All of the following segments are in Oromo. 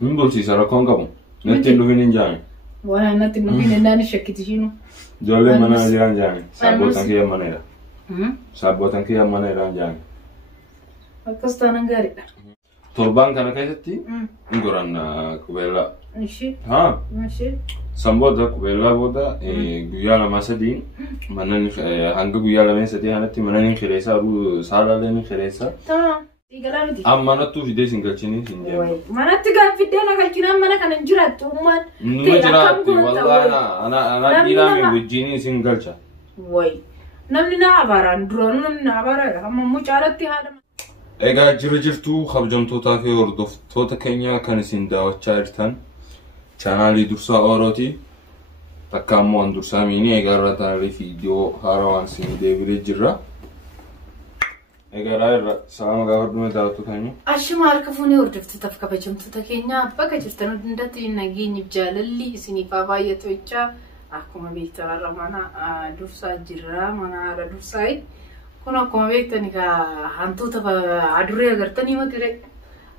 Mbolti sarà congamu. Natti luvini njani. Wah, natti luvini nani shakitishino. Jole mana jiran njani. Sabotan kiya manera. Sabotan kiya manera njani. Akkastaan gari. Torban kana keessatti ngoran kubela. Ishi. Ha. Ishi. Samboda kubela boda guyyaa lama sadii manan hanga guyyaa lama sadii hanatti manan khireessa ru saalalen khireessa. Tamam. Igalamiti. Amma nattu fide singalchini sinjaa. Manatti gaafidde na galchina mana kana jiraattu umman. Numa jiraatti wallahi ana dhiirame wajjin singalcha. Way. Namni na abaran duran namni na abara amma mucaalatti haadha. Egaa jirtu kabajamtootaa fi hordoftoota keenya kan isin daawwachaa jirtan chaanaalii Dursaa Orooti. Takka ammoo an Dursaa Miini egaa irra taanee viidiyoo haarawaan isin deebiree jirra. Egaa irra salaama gaafadhume daawwattoota keenya. Ashuma harka fuunee hordoftootaaf kabajamtoota keenya bakka jirtan hundatti nageenyiif jaalalli isiniif baay'atu jecha akkuma beektan har'a mana Dursaa jirra mana haadha Dursaa. Kun akkuma beektani hantuuta adurree agartanii matire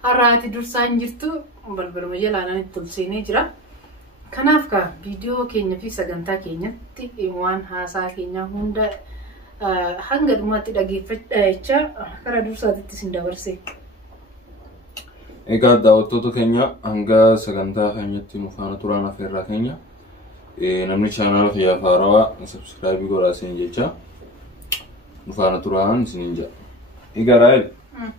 har'aati Dursaa jirtu balbaluma jalaan itti tolseenee jira. Kanaaf viidiyoo keenya fi sagantaa keenyatti waan haasaa keenya hunda hanga dhumaatti dhageeffadhaa jecha karaa Dursaatitti isin dabarse. Egaa daawwattoota keenya hanga sagantaa keenyatti nu faana turan afeerraa keenya namni chaanaala Fayyaa Faarawaa subscribe godhaa isin jecha. Nufana turaan sininja. Igarael.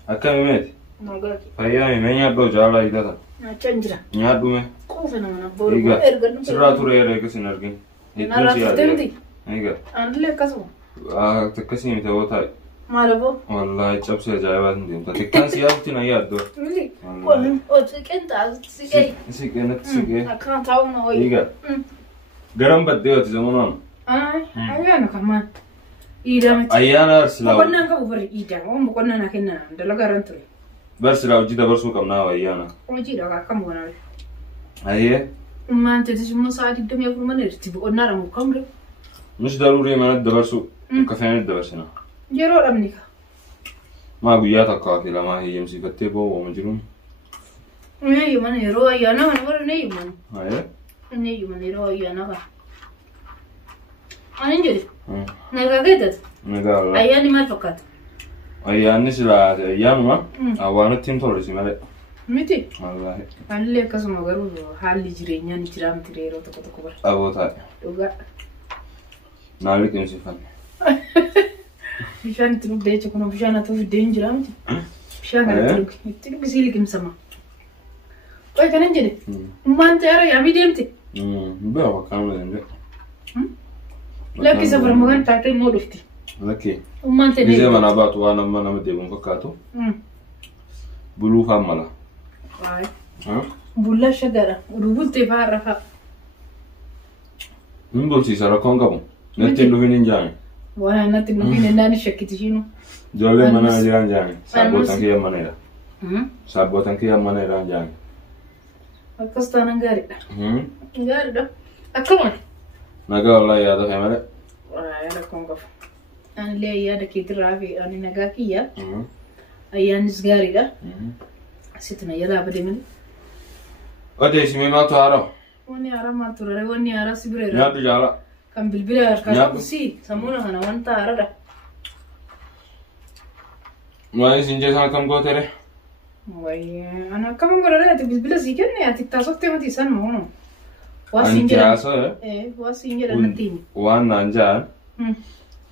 Akkami meeti? Nagaki. Fayyaa meenya do jala idata. Chanjira. Nyaadhu me. Kuufana mana boru. Erga. Sirraa ture erga sin argin. Narraatti. Iga. Andle kasuma. Takkasi mita wota. Malabo. Wallahi cabse ajaiba ndimta. Tikkan siyaabti na yaaddo. Mili. Qolin otikenta sigay. Sigay sigay. Akkan taawna hoy. Iga. Garam badde oti zamanon. Ayana kaman. Idamati. Ayana arsilaw. Qonna ka ubari idam. Qonna na kenna dalagaran ture. Barsilaw jida barsu kamna wa ayana. Oji daga kam wona. Aye. Man tedis mo saadi dum yakul manerti qonna ra mo kamre. مش ضروري ما ندرسوا كفاية ندرسنا. جرو أمنيكا. ما بياتك قافلة ما هي يمسي كتبه ومجرم. نيجي يروى يانا من ولا نيجي من. هاي. نيجي يروى يانا كا. أنا نجري. نجا كده. نجا. أياني ما فكرت. أياني سلا أيان ما. أوانا تيم تورسي ماله. متى؟ والله. أنا ليه كسم أقرب حال جرينيا نجرام تريرو تكبر. أبو تاي. دوغا. نالك يمسفن. بيشان تروح ده تكون بيشان تروح دين جرام. بيشان كان تروح بيسيلك مسمى. كوي كان نجري. ما أنت أرى يا ميدي أنت. بقى كامل عندك. لكن سفر مكان تاكل مو دفتي. لكن. وما أنت نجي. إذا ما نبات وأنا ما نمدي بنفكاتو. بلو فاملا. ها؟ بولا شجرة. روبول تفارقها. مبلتي سارة كونغامو. نتي لوفين جاني. واه نتي لوفين ناني شكيتشينو. جولة منا جيران جاني. سابوتان كيا منيرا. سابوتان كيا منيرا جاني. أكستانا غاري. غاري ده. أكمل. نجا والله يا ده همله. واه يا ده كونغاف. أنا ليه يا ده كيتر رافي أنا نجا كيا. أيان زغاري ده. سيتنا يلا بدي من. أدي اسمي ما تعرف. واني أرى ما ترى واني أرى سبرة. نادي جالا. كم بالبلا أركان سي سمونا هنا وانت أرى ده. ما يسنجي سان كم قوتره؟ وای أنا كم قرر ده بالبلا سي كنا يا تكتاسك تما تيسان مهونو. أنت عاسو؟ واسينجر أنا تيم. وان نانجان.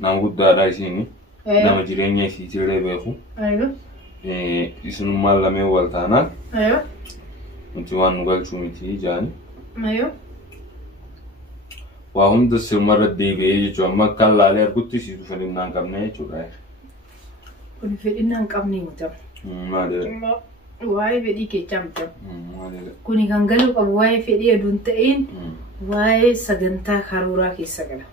نامود دارا يسيني. نام جيراني يسيتيره بيخو. أيوه. يسون مال لامي والتانا. أيوه. أنت وان نقول شو متي جاني. أيوه. وهم ده سمرة ديبي جو ما كان لالير كنت سيدو فلين نان كمنه چوراي. كن فلين نان كمنه متى. ما أدري. واي بدي كيشام تام. ما أدري. كوني كانغلو أبواي فدي أدون تين. واي سجنتا خارورا كيسكلا.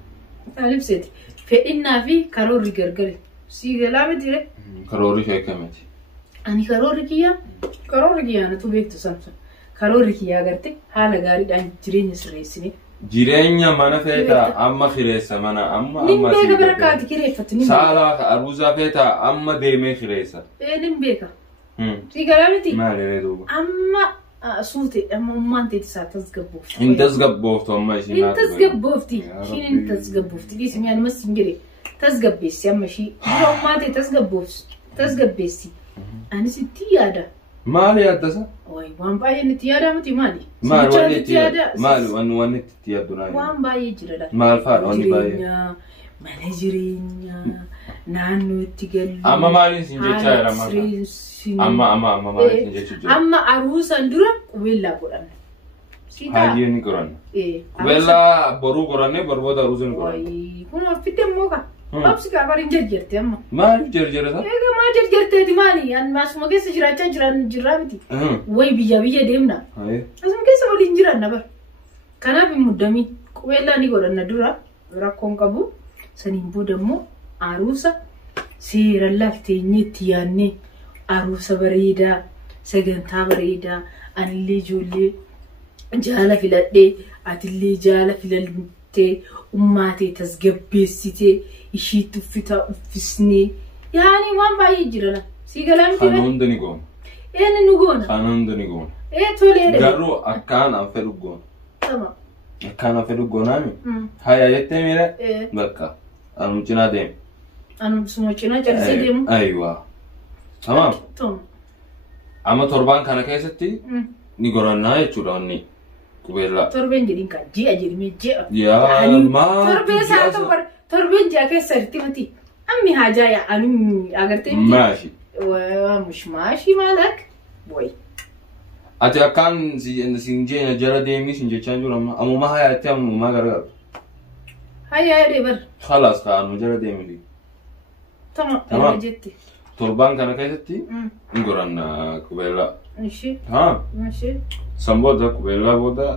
ألف سيد. فإن نافي كارور رجرجري. سيجلا بديره. كاروري في كمتي. أني كارور كيا أنا تبيك تسامسون. كارور كيا أقرتي حالا غاري دان جرين سريسني. جيرانيا ما نفيتا أما خيرسة ما أما نبيك بركات كريفة سالا أروزا فيتا أما ديمي خيرسة. نبيك. سيجلا بدي. ما أدري دوبا. أما suute amma ummaan ta'e isaa tasgabboofti. Hin tasgabbooftu amma isheen. Hin tasgabboofti. Ishiin hin tasgabboofti. Dhiisii mi'aan mas hin jedhe tasgabbeessi amma ishii. Dura ummaa ta'e tasgabbeessi. Anis itti yaada. Maali yaaddasa? Waan baay'een itti yaada miti maali? Maali wanni itti yaada? Maali wanni itti yaaddu naani? Waan baay'ee jira dha. Maal faadha wanni baay'ee? Mana jireenyaa naannoo itti gallu. Amma maaliin sin jechaa jira maal? Amma maaliin sin jechuu jira? Amma aruusan dura qubeellaa godhanna. Hayyee ni qoranna. Qubeellaa boruu qorannee barbooda aruusa ni qoranna. Kun ofitti immoo ka. Obsi kaabariin jarjarte amma. Maaliif jarjarata? Egaa maal jarjarteeti maali? Asuma keessa jiraachaa jirraa miti. Wayi biyya deemna. Asuma keessa waliin jiraanna bara. Kanaaf hin muddamii. Qubeellaa ni godhanna dura rakkoon qabu. Saniin booda immoo aruusa seeraan laafteenyee itti yaadnee aruusa bareedaa sagantaa bareedaa anillee ijoollee jaala filadhee atillee jaala filattee ummaatee tasgabbeessitee ishiitti uffisnee yaani waan baay'ee jira sii galaa miti kana hunda ni goona. Inni nu goona. Kana hunda ni goona. Tolee. Garuu akkaan an fedhu goona. Tamam. Akkaan an fedhu goonaami. Haya jettee miira bakka. Anum cinaa deemu. Anum suma cinaa calisee deemu. Ayiwaa. Tamam. Tom. Amma torbaan kana keessatti ni gorannaa jechuudha wanni qubeellaa. Torbeen jedhin kan ji'a jedhimee ji'a. Yaa maal. Torbee saa tokko torbeen ji'a keessa irratti mati. Ammi haajaa yaa'anii agartee miti. Maashi. Maashi maal akka? Boy. Ati akkaan siin jeena jala deemii siin jechaan jiru amma hayaatti ammumaa gargaaru. Hayyaa deebar. Khalaas kaanu jala deemii. Tamam. Jetti. Torbaan kana keessatti ni goranna qubeellaa. Ishee. Haa. Ishee. Sanbooda qubeellaa booda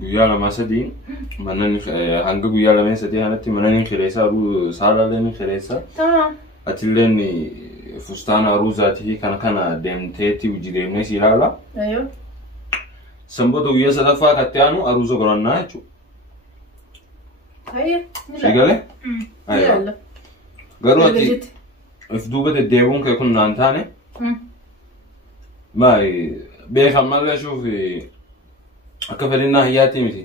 guyyaa lama sadii manani hanga guyyaa lameen sadii kanatti manani xireessaa saalaalee ni xireessaa. Tamam. Atilleen fustaana aruusaatii kana deemteetti hojii deemnee si ilaala. Ayyoo. Sanbooda guyyaa sadaffaa katti aanu aruusa gorannaa jechuudha. Hayya. Sigalee? Ayyoo. Garuu ati if duuba deddeebi'uun kee kun naan taane. Maali beekan malee shuufi akka fedhinnaa hiyyaatii miti.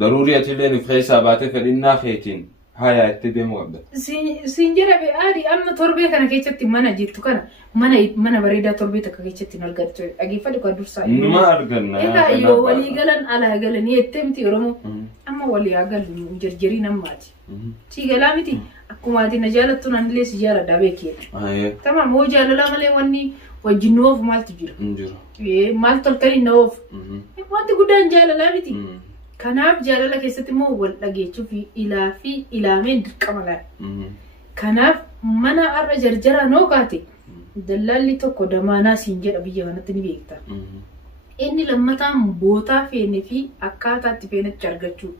Daruurii atilleen if keessaa baatee fedhinnaa keetiin hayaa itti deemuu qabda. Siin jira be'aadii amma torbee kana keessatti mana jirtu kana mana bareedaa torbee takka keessatti hin argattu dhageeffadhu kan dursaa. Numa arganna. Egaa yoo walii galan alaa galanii jettee miti Oromoo amma walii haa galu jarjarii nammaati. Sii galaa miti akkuma ati na jaalattu nanillee si jaaladha beekeedha. Tamam moo jaalala malee wanni wajjin nu oofu maaltu jira? Maal tolkanii na oofu? Wanti guddaan jaalalaa miti. Kanaaf jaalala keessatti immoo wal dhageechuu fi ilaa fi ilaameen dirqama laala. Kanaaf mana har'a jarjara noo kaate dallaalli tokko damaanaa siin jedha biyya kanatti ni beekta. Inni lammataan bootaa feene fi akkaataa itti feenetti argachuu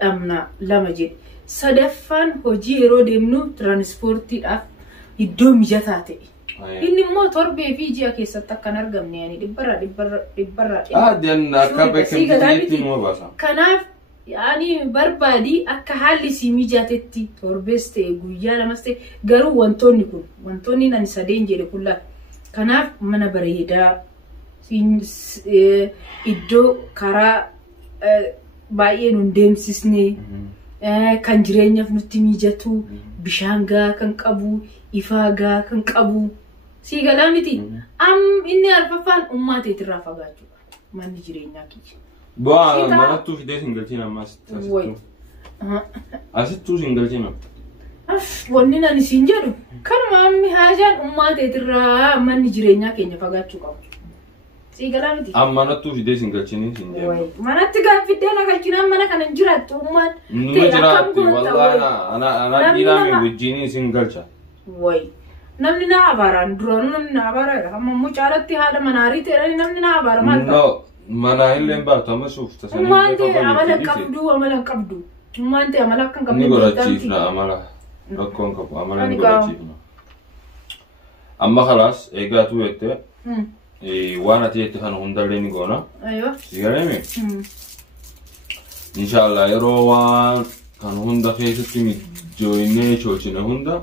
dhabna lama jedhe. Sadaffaan hojii yeroo deemnu tiraanispoortiidhaaf iddoo mijataa ta'e. Inni immoo torbee fi ji'a keessatti akkan argamne yaani dhibbarraa. Akka beekamtiitti immoo baasa. Kanaaf yaani barbaadii akka haalli si mijatetti torbees ta'e guyyaa lamas ta'e garuu wantoonni nan sadeen jedhe kullaa. Kanaaf mana bareedaa iddoo karaa baay'ee nun deemsisne kan jireenyaaf nutti mijatu bishaan gaa kan qabu ifaa gaa kan qabu. Sii galaa miti. Inni arfaffaan ummaateet irraa fagaachuudha. Manni jireenyaa kiyya. Bu'aa manattuu fidee hin galchiin amma asittuu hin galchiin amma. Wanni nan isiin jedhu kanuma ammi haajaan ummaateet irraa manni jireenyaa keenya fagaachuu qabu. Sii galaa miti. Manattuu fidee hin galchiin hin jedhu. Manatti gaan fiddee na galchinaan mana kana hin jiraattu ummaan. Numa jiraatti wallaahi ana dhiiraami wajjin isin galcha. Namni na abaaraan duraanuu namni na abaaraadha. Amma immoo caalatti haadha manaarii ta'edhani namni na abaara maal ta'a? Manaa illee baatu amma suuf tasanii. Ummaan ta'e amala hin qabdu. Ummaan ta'e amala akka hin qabdu. Ni godhachiifna amala rakkoon qabu amala ni godhachiifna. Amma khalaas eegaatu jettee waan ati jette kana hundallee ni goona. Sigareemi? Inshaallah yeroo waan kan hunda keessatti joinee cochina hunda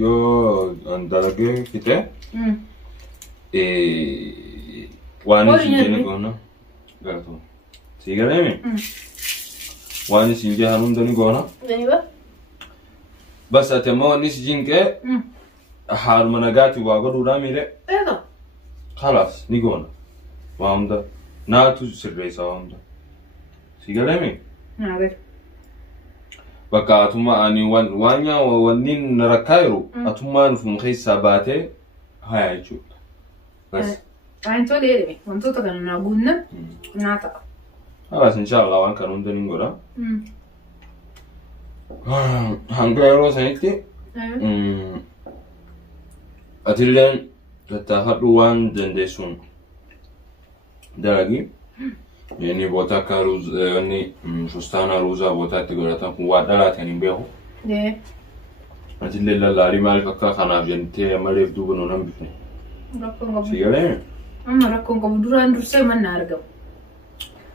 yoo dalagee fite Waan isin goona galto. Sigaleme. Waan isin hunda ni goona. Bas atemo nis jinke حال مناقاتي واقولوا رامي ايضا خلاص نيقونا وامدا ناتو سربيسا وامدا سيقلمي نعرف بقى اتما اني وانيا ونين نركايرو اتما نفهم خيس ساباتي هاي جو بس انتو ليه وانتو تكن نقولنا ناتا خلاص ان شاء الله وان كانوا ندنقولا هنقايرو سنتي أتلين تتهرّوان دندسون داعي يعني بوتا كاروز يعني شستانا روزا بوتا تقولاتهم وادلات يعني بيهو ليه أتلين لا ريمال كا خنا بجنتي مالف دوبنو نمبفني ركون قبل سيجالين ركون قبل دوران درسي من نارجم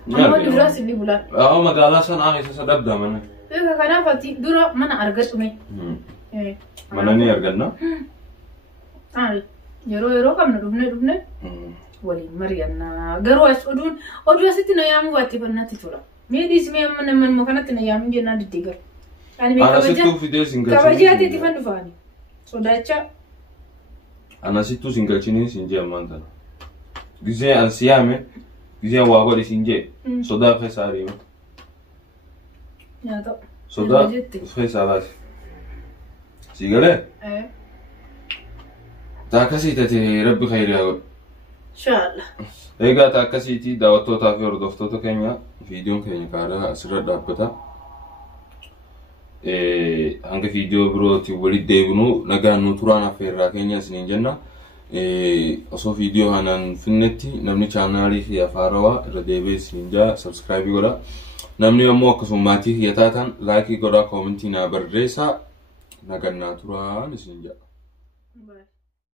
أما دراس اللي بولا ما قالا سنة هاي سدب دامنا إيه كنا فاتي دورا من أرجعتني إيه mana ni arganna yeroo kamna dhufne waliin mari'annaa garuu as oduu asitti na yaamu baatti fannatti tura meedis mee amma man kanatti na yaamu jennaan diddeegar ani mee kabajaati itti fan dhufaani sodacha anasittu singalchini sinje amantana gizee ansiyame gizee waa godhi sinje sodaa fesaarima nyaata sodaa fesaaraas sigale taakasiitate rabbi khayri haa godhu inshallah egaa taakasiitii daawwattootaa fi hordoftoota keenya viidiyoon keenya karaa asirra dhaabbata hanga viidiyoo birootiin walitti deebinu nagaan nu turaan affeerraa keenya isiniin jenna osoo viidiyoo kanaan finnetti namni chaanaalii fi afaarawaa irra deebi'ee isiniin jaa sabskraayibii godha namni ammoo akkasuma maatii kiyya taatan laayikii godhaa koomentii naa barreessaa nagaan naa turaan isiniin jaa.